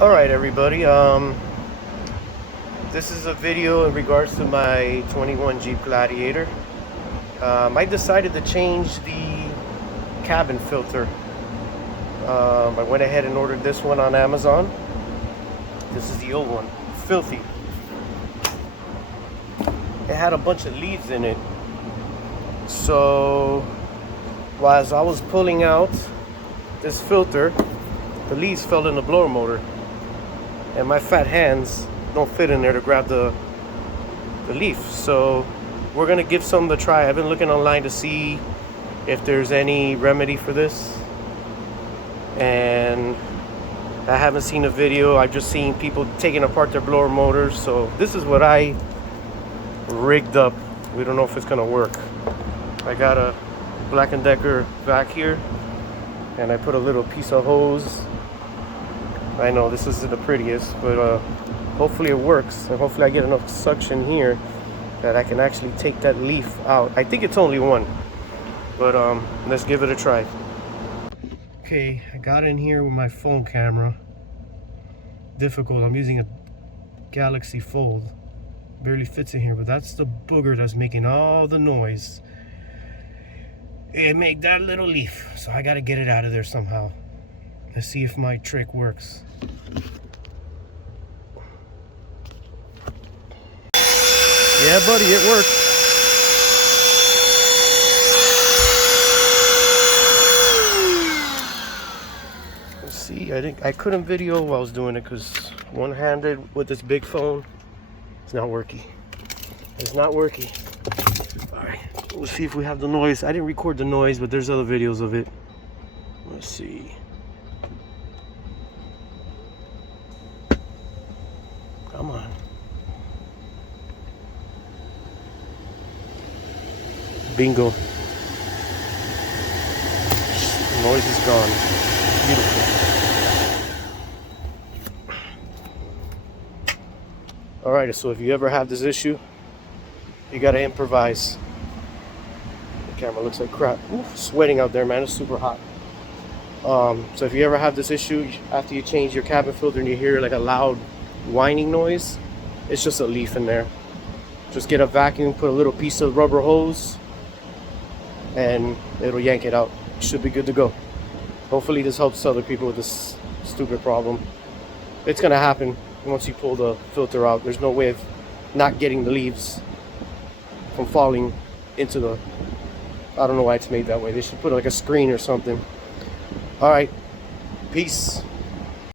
Alright everybody, this is a video in regards to my 21 Jeep Gladiator. I decided to change the cabin filter. I went ahead and ordered this one on Amazon. This is the old one, filthy. It had a bunch of leaves in it. So, as I was pulling out this filter, the leaves fell in the blower motor. And my fat hands don't fit in there to grab the leaf. So we're gonna give some a try. I've been looking online to see if there's any remedy for this, and I haven't seen a video. I've just seen people taking apart their blower motors. So this is what I rigged up. We don't know if it's gonna work. I got a Black & Decker vac here, and I put a little piece of hose. I know this isn't the prettiest, but hopefully it works, and hopefully I get enough suction here that I can actually take that leaf out. I think it's only one, but let's give it a try. Okay, I got in here with my phone camera. Difficult. I'm using a Galaxy Fold. Barely fits in here, but that's the booger that's making all the noise. It made that little leaf, so I gotta get it out of there somehow. Let's see if my trick works. Yeah, buddy, it worked. Let's see, I think I couldn't video while I was doing it because one-handed with this big phone, it's not working. It's not working. All right, let's see if we have the noise. I didn't record the noise, but there's other videos of it. Let's see. Come on. Bingo. The noise is gone. Beautiful. Alright, so if you ever have this issue, you gotta improvise. The camera looks like crap. Ooh, sweating out there, man. It's super hot. So if you ever have this issue, after you change your cabin filter and you hear like a loud whining noise, it's just a leaf in there. Just get a vacuum, put a little piece of rubber hose, and it'll yank it out. You should be good to go. Hopefully this helps other people with this stupid problem. It's gonna happen once you pull the filter out. There's no way of not getting the leaves from falling into the, I don't know why it's made that way. They should put like a screen or something. All right, peace.